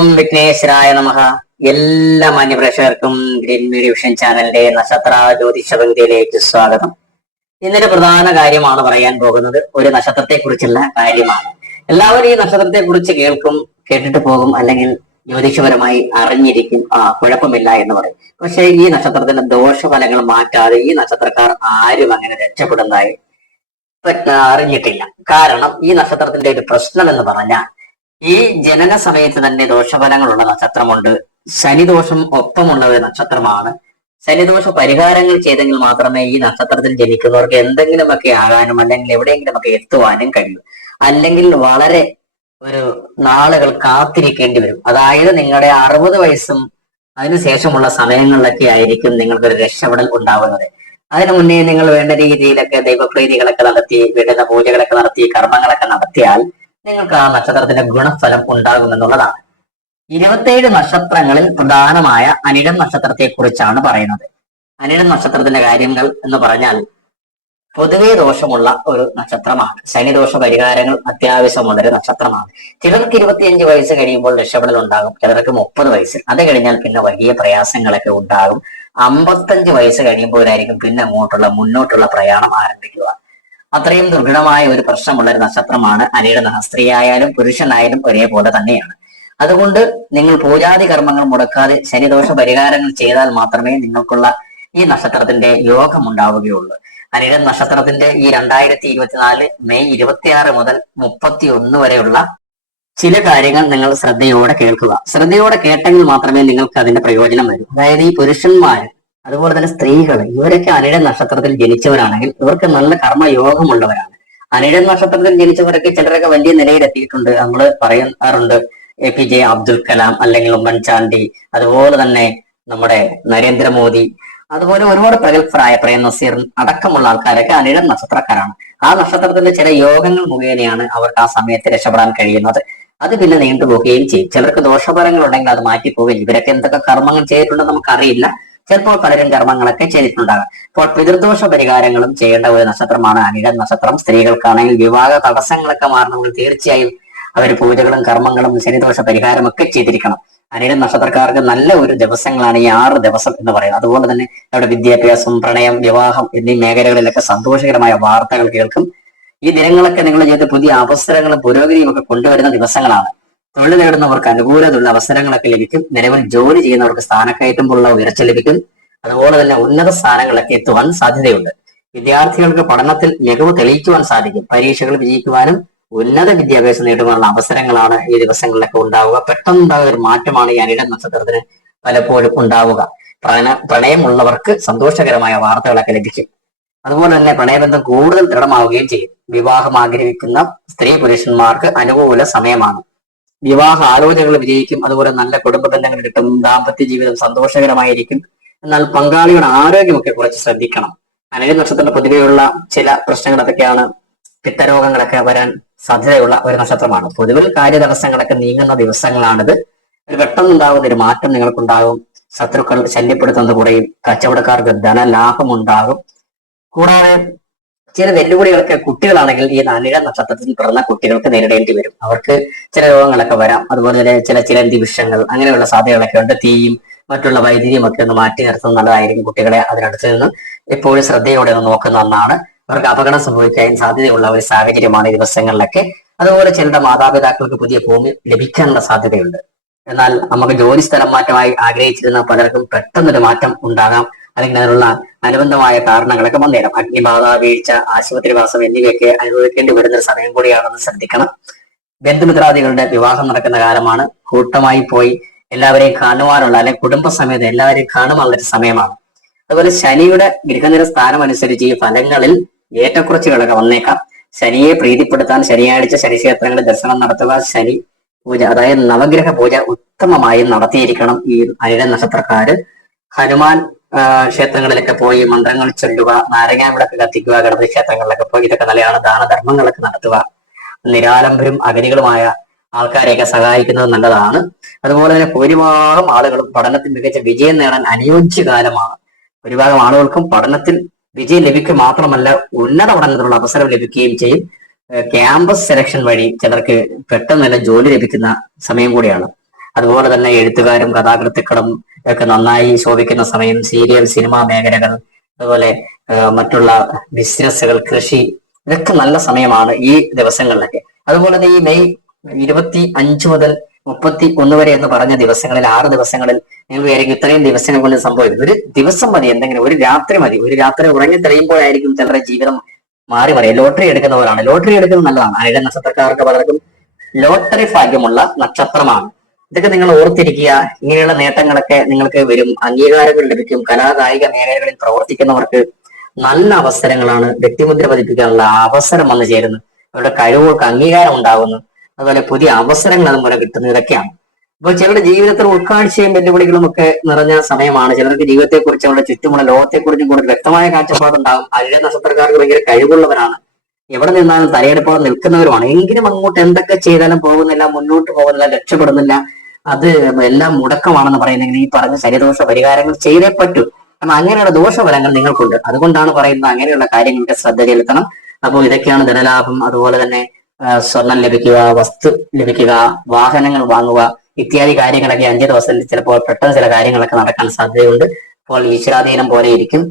ഓം വിഘ്നേശ്വരായ നമഃ. എല്ലാ മാന്യപ്രേക്ഷകർക്കും green media vision ചാനലിന്റെ നക്ഷത്ര ജ്യോതിഷ പങ്ക്തിയിലേക്ക് സ്വാഗതം. ഇന്നൊരു പ്രധാന കാര്യമാണ് പറയാൻ പോകുന്നത്. ഒരു നക്ഷത്രത്തെ കുറിച്ചുള്ള കാര്യമാണ്. എല്ലാവരും ഈ നക്ഷത്രത്തെ കുറിച്ച് കേൾക്കും കേട്ടിട്ട് പോകും അല്ലെങ്കിൽ ജ്യോതിഷപരമായി അറിഞ്ഞിരിക്കും. ആ കുഴപ്പമില്ല എന്ന് പറയും. പക്ഷെ ഈ നക്ഷത്രത്തിന്റെ ദോഷഫലങ്ങൾ മാറ്റാതെ ഈ നക്ഷത്രക്കാർ ആരും അങ്ങനെ രക്ഷപ്പെടുന്നതായി അറിഞ്ഞിട്ടില്ല. കാരണം ഈ നക്ഷത്രത്തിന്റെ ഒരു പ്രശ്നം എന്ന് പറഞ്ഞാൽ ഈ ജനന സമയത്ത് തന്നെ ദോഷഫലങ്ങളുള്ള നക്ഷത്രമുണ്ട്. ശനിദോഷം ഒപ്പമുള്ള ഒരു നക്ഷത്രമാണ്. ശനിദോഷ പരിഹാരങ്ങൾ ചെയ്തെങ്കിൽ മാത്രമേ ഈ നക്ഷത്രത്തിൽ ജനിക്കുന്നവർക്ക് എന്തെങ്കിലുമൊക്കെ ആകാനും അല്ലെങ്കിൽ എവിടെയെങ്കിലുമൊക്കെ എത്തുവാനും കഴിയൂ. അല്ലെങ്കിൽ വളരെ ഒരു നാളുകൾ കാത്തിരിക്കേണ്ടി വരും. അതായത് നിങ്ങളുടെ അറുപത് വയസ്സും അതിനുശേഷമുള്ള സമയങ്ങളിലൊക്കെ ആയിരിക്കും നിങ്ങൾക്കൊരു രക്ഷപ്പെടൽ ഉണ്ടാവുന്നത്. അതിനു മുന്നേ നിങ്ങൾ വേണ്ട രീതിയിലൊക്കെ ദൈവപ്രീതികളൊക്കെ നടത്തി വിടുന്ന പൂജകളൊക്കെ നടത്തി കർമ്മങ്ങളൊക്കെ നടത്തിയാൽ നിങ്ങൾക്ക് ആ നക്ഷത്രത്തിന്റെ ഗുണഫലം ഉണ്ടാകുമെന്നുള്ളതാണ്. ഇരുപത്തേഴ് നക്ഷത്രങ്ങളിൽ പ്രധാനമായ അനിഴം നക്ഷത്രത്തെ കുറിച്ചാണ് പറയുന്നത്. അനിഴം നക്ഷത്രത്തിന്റെ കാര്യങ്ങൾ എന്ന് പറഞ്ഞാൽ പൊതുവെ ദോഷമുള്ള ഒരു നക്ഷത്രമാണ്. ശനിദോഷ പരിഹാരങ്ങൾ അത്യാവശ്യമുള്ള ഒരു നക്ഷത്രമാണ്. ചിലർക്ക് ഇരുപത്തിയഞ്ച് വയസ്സ് കഴിയുമ്പോൾ രക്ഷപ്പെടൽ ഉണ്ടാകും ചിലർക്ക് മുപ്പത് വയസ്സിൽ അത് കഴിഞ്ഞാൽ പിന്നെ വലിയ പ്രയാസങ്ങളൊക്കെ ഉണ്ടാകും. അമ്പത്തഞ്ച് വയസ്സ് കഴിയുമ്പോഴായിരിക്കും പിന്നെ അങ്ങോട്ടുള്ള മുന്നോട്ടുള്ള പ്രയാണം ആരംഭിക്കുക. അത്രയും ദുർഘടമായ ഒരു പ്രശ്നമുള്ള ഒരു നക്ഷത്രമാണ് അനിയുടെ സ്ത്രീയായാലും പുരുഷനായാലും ഒരേപോലെ തന്നെയാണ്. അതുകൊണ്ട് നിങ്ങൾ പൂജാതി കർമ്മങ്ങൾ മുടക്കാതെ ശനിദോഷ പരിഹാരങ്ങൾ ചെയ്താൽ മാത്രമേ നിങ്ങൾക്കുള്ള ഈ നക്ഷത്രത്തിന്റെ യോഗം ഉണ്ടാവുകയുള്ളൂ. അനിഴ നക്ഷത്രത്തിന്റെ ഈ രണ്ടായിരത്തി ഇരുപത്തിനാല് മെയ് ഇരുപത്തിയാറ് മുതൽ മുപ്പത്തി ഒന്ന് വരെയുള്ള ചില കാര്യങ്ങൾ നിങ്ങൾ ശ്രദ്ധയോടെ കേൾക്കുക. ശ്രദ്ധയോടെ കേട്ടെങ്കിൽ മാത്രമേ നിങ്ങൾക്ക് അതിന്റെ പ്രയോജനം വരൂ. അതായത് ഈ പുരുഷന്മാര് അതുപോലെ തന്നെ സ്ത്രീകൾ ഇവരൊക്കെ അനിഴ നക്ഷത്രത്തിൽ ജനിച്ചവരാണെങ്കിൽ ഇവർക്ക് നല്ല കർമ്മയോഗമുള്ളവരാണ്. അനിഴ നക്ഷത്രത്തിൽ ജനിച്ചവരൊക്കെ ചിലരൊക്കെ വലിയ നിലയിലെത്തിയിട്ടുണ്ട്. നമ്മൾ പറയാറുണ്ട് A P J Abdul Kalam അല്ലെങ്കിൽ ഉമ്മൻചാണ്ടി അതുപോലെ തന്നെ നമ്മുടെ നരേന്ദ്രമോദി അതുപോലെ ഒരുപാട് പ്രഗത്ഭരായ പ്രേം നസീർ അടക്കമുള്ള ആൾക്കാരൊക്കെ അനിഴം നക്ഷത്രക്കാരാണ്. ആ നക്ഷത്രത്തിന്റെ ചില യോഗങ്ങൾ മുഖേനയാണ് അവർക്ക് ആ സമയത്ത് രക്ഷപ്പെടാൻ കഴിയുന്നത്. അത് പിന്നെ നീണ്ടുപോവുകയും ചെയ്യും. ചിലർക്ക് ദോഷഫലങ്ങൾ ഉണ്ടെങ്കിൽ അത് മാറ്റിപ്പോവുകയും ഇവരൊക്കെ എന്തൊക്കെ കർമ്മങ്ങൾ ചെയ്തിട്ടുണ്ടെന്ന് നമുക്കറിയില്ല. ചിലപ്പോൾ പലരും കർമ്മങ്ങളൊക്കെ ചെയ്തിട്ടുണ്ടാകാം. അപ്പോൾ പിതൃദോഷ പരിഹാരങ്ങളും ചെയ്യേണ്ട ഒരു നക്ഷത്രമാണ് അനിഴം നക്ഷത്രം. സ്ത്രീകൾക്കാണെങ്കിൽ വിവാഹ തടസ്സങ്ങളൊക്കെ മാറണമെങ്കിൽ തീർച്ചയായും അവർ പൂജകളും കർമ്മങ്ങളും ശനിദോഷ പരിഹാരം ഒക്കെ ചെയ്തിരിക്കണം. അനിഴ നക്ഷത്രക്കാർക്ക് നല്ല ഒരു ദിവസങ്ങളാണ് ഈ ആറ് ദിവസം എന്ന് പറയുന്നത്. അതുപോലെ തന്നെ അവിടെ വിദ്യാഭ്യാസം പ്രണയം വിവാഹം എന്നീ മേഖലകളിലൊക്കെ സന്തോഷകരമായ വാർത്തകൾ കേൾക്കും. ഈ ദിനങ്ങളൊക്കെ നിങ്ങളുടെ ജീവിതത്തിൽ പുതിയ അവസരങ്ങളും പുരോഗതിയും ഒക്കെ കൊണ്ടുവരുന്ന ദിവസങ്ങളാണ്. തൊഴിൽ നേടുന്നവർക്ക് അനുകൂല തൊഴിൽ അവസരങ്ങളൊക്കെ ലഭിക്കും. നിലവിൽ ജോലി ചെയ്യുന്നവർക്ക് സ്ഥാനക്കയറ്റം പോലുള്ള ഉയർച്ച ലഭിക്കും. അതുപോലെ തന്നെ ഉന്നത സ്ഥാനങ്ങളിലൊക്കെ എത്തുവാൻ സാധ്യതയുണ്ട്. വിദ്യാർത്ഥികൾക്ക് പഠനത്തിൽ മികവ് തെളിയിക്കുവാൻ സാധിക്കും. പരീക്ഷകൾ വിജയിക്കുവാനും ഉന്നത വിദ്യാഭ്യാസം നേടുവാനുള്ള അവസരങ്ങളാണ് ഈ ദിവസങ്ങളിലൊക്കെ ഉണ്ടാവുക. പെട്ടെന്നുണ്ടാകുന്ന ഒരു മാറ്റമാണ് ഈ അനിട നക്ഷത്രത്തിന് പലപ്പോഴും ഉണ്ടാവുക. പ്രണ പ്രണയമുള്ളവർക്ക് സന്തോഷകരമായ വാർത്തകളൊക്കെ ലഭിക്കും. അതുപോലെ തന്നെ പ്രണയബന്ധം കൂടുതൽ ദൃഢമാവുകയും ചെയ്യും. വിവാഹം ആഗ്രഹിക്കുന്ന സ്ത്രീ പുരുഷന്മാർക്ക് അനുകൂല സമയമാണ്. വിവാഹ ആലോചനകൾ വിജയിക്കും. അതുപോലെ നല്ല കുടുംബബന്ധങ്ങൾ കിട്ടും. ദാമ്പത്യ ജീവിതം സന്തോഷകരമായിരിക്കും. എന്നാൽ പങ്കാളിയുടെ ആരോഗ്യമൊക്കെ കുറച്ച് ശ്രദ്ധിക്കണം. അനേക നക്ഷത്രത്തിന്റെ പൊതുവെയുള്ള ചില പ്രശ്നങ്ങൾ അതൊക്കെയാണ് പിത്തരോഗങ്ങളൊക്കെ വരാൻ സാധ്യതയുള്ള ഒരു നക്ഷത്രമാണ്. പൊതുവിൽ കാര്യതടസ്സങ്ങളൊക്കെ നീങ്ങുന്ന ദിവസങ്ങളാണിത്. ഒരു പെട്ടെന്നുണ്ടാകുന്ന ഒരു മാറ്റം നിങ്ങൾക്കുണ്ടാകും. ശത്രുക്കൾ ശല്യപ്പെടുത്തുന്നത് കുറയും. കച്ചവടക്കാർക്ക് ധനലാഭം ഉണ്ടാകും കൂടാതെ ചില വെല്ലുവിളികളൊക്കെ കുട്ടികളാണെങ്കിൽ ഈ നാലിഴ നക്ഷത്രത്തിൽ പിറന്ന കുട്ടികൾക്ക് നേരിടേണ്ടി വരും. അവർക്ക് ചില രോഗങ്ങളൊക്കെ വരാം. അതുപോലെ തന്നെ ചില ചിലന്തി വിഷങ്ങൾ അങ്ങനെയുള്ള സാധ്യതകളൊക്കെ ഉണ്ട്. തീയും മറ്റുള്ള വൈദ്യുതിയും ഒക്കെ ഒന്ന് മാറ്റി നിർത്തുന്നത് നല്ലതായിരിക്കും കുട്ടികളെ അതിനടുത്ത് നിന്ന്. എപ്പോഴും ശ്രദ്ധയോടെ ഒന്ന് നോക്കുന്ന ഒന്നാണ്. അവർക്ക് അപകടം സംഭവിക്കാൻ സാധ്യതയുള്ള ഒരു സാഹചര്യമാണ് ഈ ദിവസങ്ങളിലൊക്കെ. അതുപോലെ ചിലരുടെ മാതാപിതാക്കൾക്ക് പുതിയ ഭൂമി ലഭിക്കാനുള്ള സാധ്യതയുണ്ട്. എന്നാൽ നമുക്ക് ജോലി സ്ഥലം മാറ്റമായി ആഗ്രഹിച്ചിരുന്ന പലർക്കും പെട്ടെന്നൊരു മാറ്റം ഉണ്ടാകാം. അല്ലെങ്കിൽ അതിനുള്ള അനുബന്ധമായ കാരണങ്ങളൊക്കെ വന്നേരാം. അഗ്നിബാധ വീഴ്ച ആശുപത്രിവാസം എന്നിവയൊക്കെ അനുഭവിക്കേണ്ടി വരുന്ന സമയം കൂടിയാണെന്ന് ശ്രദ്ധിക്കണം. ബന്ധുമിത്രാദികളുടെ വിവാഹം നടക്കുന്ന കാലമാണ്. കൂട്ടമായി പോയി എല്ലാവരെയും കാണുവാനുള്ള അല്ലെങ്കിൽ കുടുംബസമേതം എല്ലാവരെയും കാണുവാനുള്ള ഒരു സമയമാണ്. അതുപോലെ ശനിയുടെ ഗൃഹനിര സ്ഥാനം അനുസരിച്ച് ഈ ഫലങ്ങളിൽ ഏറ്റക്കുറച്ചുകളൊക്കെ വന്നേക്കാം. ശനിയെ പ്രീതിപ്പെടുത്താൻ ശനിയാഴ്ച ശനിക്ഷേത്രങ്ങളിൽ ദർശനം നടത്തുക ശനി പൂജ അതായത് നവഗ്രഹ പൂജ ഉത്തമമായും നടത്തിയിരിക്കണം ഈ അനിഴ നക്ഷത്രക്കാര് ഹനുമാൻ ക്ഷേത്രങ്ങളിലൊക്കെ പോയി മന്ത്രങ്ങൾ ചൊല്ലുക നാരങ്ങാ വിളക്ക് കത്തിക്കുക ഗണപതി ക്ഷേത്രങ്ങളിലൊക്കെ പോയി ഇതൊക്കെ നല്ലതാണ് ദാനധർമ്മങ്ങളൊക്കെ നടത്തുക. നിരാലംബരും അഗതികളുമായ ആൾക്കാരെയൊക്കെ സഹായിക്കുന്നത് നല്ലതാണ്. അതുപോലെ തന്നെ ഭൂരിഭാഗം ആളുകളും പഠനത്തിൽ മികച്ച വിജയം നേടാൻ അനുയോജ്യ കാലമാണ്. ഭൂരിഭാഗം ആളുകൾക്കും പഠനത്തിൽ വിജയം ലഭിക്കുക മാത്രമല്ല ഉന്നത പഠനത്തിനുള്ള അവസരം ലഭിക്കുകയും ചെയ്യും. ക്യാമ്പസ് സെലക്ഷൻ വഴി ചിലർക്ക് പെട്ടെന്ന് തന്നെ ജോലി ലഭിക്കുന്ന സമയം കൂടിയാണ്. അതുപോലെ തന്നെ എഴുത്തുകാരും കഥാകൃത്തുക്കളും ഒക്കെ നന്നായി ശോഭിക്കുന്ന സമയം സീരിയൽ സിനിമാ മേഖലകൾ അതുപോലെ മറ്റുള്ള ബിസിനസ്സുകൾ കൃഷി ഇതൊക്കെ നല്ല സമയമാണ് ഈ ദിവസങ്ങളിലൊക്കെ. അതുപോലെ തന്നെ ഈ മെയ് ഇരുപത്തി അഞ്ച് മുതൽ മുപ്പത്തി ഒന്ന് വരെ എന്ന് പറഞ്ഞ ദിവസങ്ങളിൽ ആറ് ദിവസങ്ങളിൽ നിങ്ങൾ വിചാരിക്കും ഇത്രയും ദിവസങ്ങൾ കൊണ്ട് സംഭവിക്കും. ഒരു ദിവസം മതി എന്തെങ്കിലും ഒരു രാത്രി മതി. ഒരു രാത്രി ഉറങ്ങി തെളിയുമ്പോഴായിരിക്കും ചിലരുടെ ജീവിതം മാറി മറിയാം ലോട്ടറി എടുക്കുന്നവരാണ് ലോട്ടറി എടുക്കുന്നത് നല്ലതാണ്. അനിഴ നക്ഷത്രക്കാർക്ക് പലർക്കും ലോട്ടറി ഭാഗ്യമുള്ള നക്ഷത്രമാണ്. ഇതൊക്കെ നിങ്ങൾ ഓർത്തിരിക്കുക. ഇങ്ങനെയുള്ള നേട്ടങ്ങളൊക്കെ നിങ്ങൾക്ക് വരും. അംഗീകാരങ്ങൾ ലഭിക്കും. കലാകായിക മേഖലകളിൽ പ്രവർത്തിക്കുന്നവർക്ക് നല്ല അവസരങ്ങളാണ് വ്യക്തിമുദ്ര പതിപ്പിക്കാനുള്ള അവസരം വന്നു ചേരുന്നു അവരുടെ കഴിവുകൾക്ക് അംഗീകാരം ഉണ്ടാകുന്നു. അതുപോലെ പുതിയ അവസരങ്ങൾ അതുപോലെ കിട്ടുന്നു. ഇതൊക്കെയാണ്. അപ്പോൾ ചിലരുടെ ജീവിതത്തിൽ ഉൾക്കാഴ്ചയും വെല്ലുവിളികളും ഒക്കെ നിറഞ്ഞ സമയമാണ്. ചിലർക്ക് ജീവിതത്തെക്കുറിച്ച് അവരുടെ ചുറ്റുമുള്ള ലോകത്തെക്കുറിച്ചും കൂടുതൽ വ്യക്തമായ കാഴ്ചപ്പാടുണ്ടാകും അഴിയ നക്ഷത്രക്കാർക്ക് ഭയങ്കര കഴിവുള്ളവരാണ്. എവിടെ നിന്നാലും തലയെടുപ്പോടെ നിൽക്കുന്നവരുമാണ്. എങ്കിലും അങ്ങോട്ട് എന്തൊക്കെ ചെയ്താലും പോകുന്നില്ല മുന്നോട്ട് പോകുന്നില്ല രക്ഷപ്പെടുന്നില്ല അത് എല്ലാം മുടക്കമാണെന്ന് പറയുന്നെങ്കിൽ ഈ പറഞ്ഞ ശരീരദോഷ പരിഹാരങ്ങൾ ചെയ്തേ പറ്റൂ. കാരണം അങ്ങനെയുള്ള ദോഷഫലങ്ങൾ നിങ്ങൾക്കുണ്ട്. അതുകൊണ്ടാണ് പറയുന്നത് അങ്ങനെയുള്ള കാര്യങ്ങൾക്ക് ശ്രദ്ധ ചെലുത്തണം. അപ്പോൾ ഇതൊക്കെയാണ് ധനലാഭം അതുപോലെ തന്നെ സ്വർണം ലഭിക്കുക വസ്തു ലഭിക്കുക വാഹനങ്ങൾ വാങ്ങുക ഇത്യാദി കാര്യങ്ങളൊക്കെ അഞ്ച് ദിവസം ചിലപ്പോൾ പെട്ടെന്ന് ചില കാര്യങ്ങളൊക്കെ നടക്കാൻ സാധ്യതയുണ്ട്. അപ്പോൾ ഈശ്വരാധീനം പോലെ ഇരിക്കും.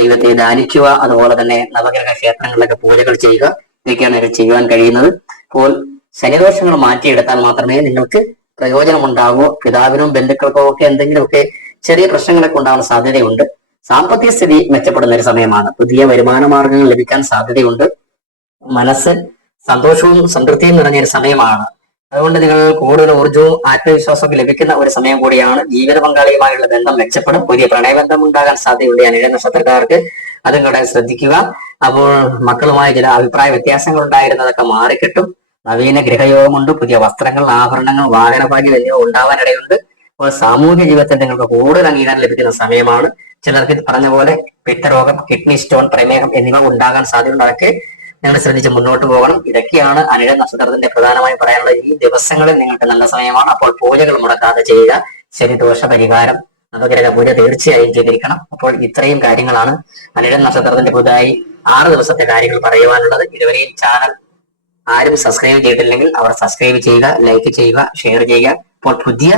ദൈവത്തെ ധ്യാനിക്കുക അതുപോലെ തന്നെ നവഗ്രഹ ക്ഷേത്രങ്ങളിലൊക്കെ പൂജകൾ ചെയ്യുക ഇതൊക്കെയാണ് ചെയ്യുവാൻ കഴിയുന്നത്. അപ്പോൾ ശനിദോഷങ്ങൾ മാറ്റിയെടുത്താൽ മാത്രമേ നിങ്ങൾക്ക് പ്രയോജനമുണ്ടാകൂ പിതാവിനും ബന്ധുക്കൾക്കോ ഒക്കെ എന്തെങ്കിലുമൊക്കെ ചെറിയ പ്രശ്നങ്ങളൊക്കെ ഉണ്ടാകാൻ സാധ്യതയുണ്ട്. സാമ്പത്തിക സ്ഥിതി മെച്ചപ്പെടുന്ന ഒരു സമയമാണ്. പുതിയ വരുമാന മാർഗങ്ങൾ ലഭിക്കാൻ സാധ്യതയുണ്ട്. മനസ്സ് സന്തോഷവും സംതൃപ്തിയും നിറഞ്ഞ ഒരു സമയമാണ്. അതുകൊണ്ട് നിങ്ങൾ കൂടുതൽ ഊർജവും ആത്മവിശ്വാസവും ലഭിക്കുന്ന ഒരു സമയം കൂടിയാണ് ജീവിത പങ്കാളിയുമായുള്ള ബന്ധം മെച്ചപ്പെടും. പുതിയ പ്രണയബന്ധം ഉണ്ടാകാൻ സാധ്യതയുണ്ട്. അനിഴ നക്ഷത്രക്കാർക്ക് അതും കൂടെ ശ്രദ്ധിക്കുക. അപ്പോൾ മക്കളുമായി ചില അഭിപ്രായ വ്യത്യാസങ്ങൾ ഉണ്ടായിരുന്നതൊക്കെ മാറിക്കിട്ടും. നവീന ഗൃഹയോഗമുണ്ട്. പുതിയ വസ്ത്രങ്ങൾ ആഭരണങ്ങൾ വാഹനഭാഗ്യം എന്നിവ ഉണ്ടാവാനിടയുണ്ട്. അപ്പോൾ സാമൂഹ്യ ജീവിതത്തിൽ നിങ്ങൾക്ക് കൂടുതൽ അംഗീകാരം ലഭിക്കുന്ന സമയമാണ്. ചിലർക്ക് പറഞ്ഞ പോലെ പിത്തരോഗം കിഡ്നി സ്റ്റോൺ പ്രമേഹം എന്നിവ ഉണ്ടാകാൻ സാധ്യതയുണ്ട്. അതൊക്കെ നിങ്ങൾ ശ്രദ്ധിച്ച് മുന്നോട്ട് പോകണം. ഇതൊക്കെയാണ് അനിഴ നക്ഷത്രത്തിന്റെ പ്രധാനമായും പറയാനുള്ള ഈ ദിവസങ്ങളിൽ നിങ്ങൾക്ക് നല്ല സമയമാണ്. അപ്പോൾ പൂജകൾ മുടക്കാതെ ചെയ്യുക. ശനിദോഷ പരിഹാരം നവഗ്രഹ പൂജ തീർച്ചയായും ചെയ്തിരിക്കണം. അപ്പോൾ ഇത്രയും കാര്യങ്ങളാണ് അനിഴ നക്ഷത്രത്തിന്റെ പുതുതായി ആറ് ദിവസത്തെ കാര്യങ്ങൾ പറയുവാനുള്ളത്. ഇതുവരെയും ചാനൽ ആരും സബ്സ്ക്രൈബ് ചെയ്തിട്ടില്ലെങ്കിൽ അവർ സബ്സ്ക്രൈബ് ചെയ്യുക ലൈക്ക് ചെയ്യുക ഷെയർ ചെയ്യുക. അപ്പോൾ പുതിയ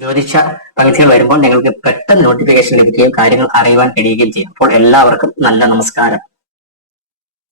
ജ്യോതിഷ പങ്ക്തികൾ വരുമ്പോൾ നിങ്ങൾക്ക് പെട്ടെന്ന് നോട്ടിഫിക്കേഷൻ ലഭിക്കുകയും കാര്യങ്ങൾ അറിയുവാൻ കഴിയുകയും ചെയ്യും. അപ്പോൾ എല്ലാവർക്കും നല്ല നമസ്കാരം.